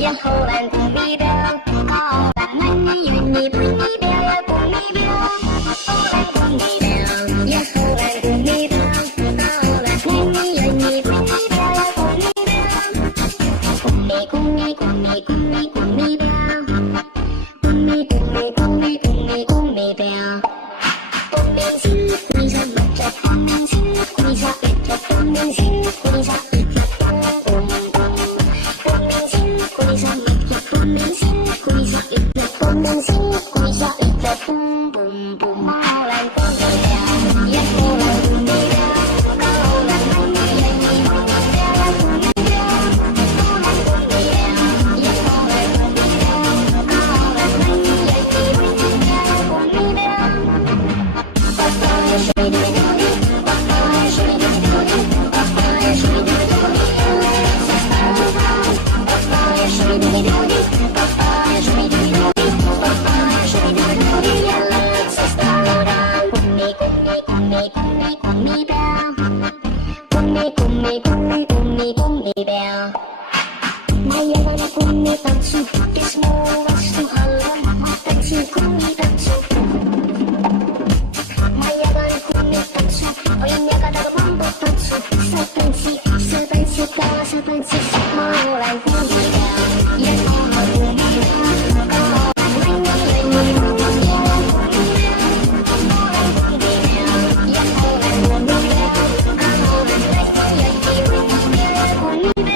呀好咱公咪表，高咱男女愿意对你表呀公咪表，好咱公咪表呀好咱公咪表，高咱男女愿意对你表呀公咪表，公咪公咪公咪公咪公咪表，公咪公咪公咪公咪公咪表，公明星，你想买这公明星，你想买这公明星，你想一直蹦蹦蹦。故意上一个不明星，故意上一个不明星，故意上一个蹦蹦蹦，猫来公咪表，也猫来公咪表，高来公咪愿意公咪表呀公咪表，猫来公咪表，也猫来公咪表，高来公咪愿意公咪表呀公咪表，爸爸也睡得着的，爸爸也睡得着的，爸爸也睡得着的，睡得着的，爸爸也睡得着的，爸爸也睡得着的，呀啦嗦嗦啦，公咪公咪公咪公咪公咪表，公咪公咪公咪公咪公咪表，Моя мама помнит танцу, письмо слухала мама танцу, помни танцу. Моя мама помнит танцу, ой я когда мамбо танцу, сатанци, сатанци, малай помни я, я мама помни я, кала мама я не помни я, малай помни я, я мама помни я, кала мама я не помни я, помни я.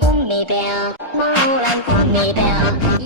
Cung mi bèo, mau làm cung mi bèo.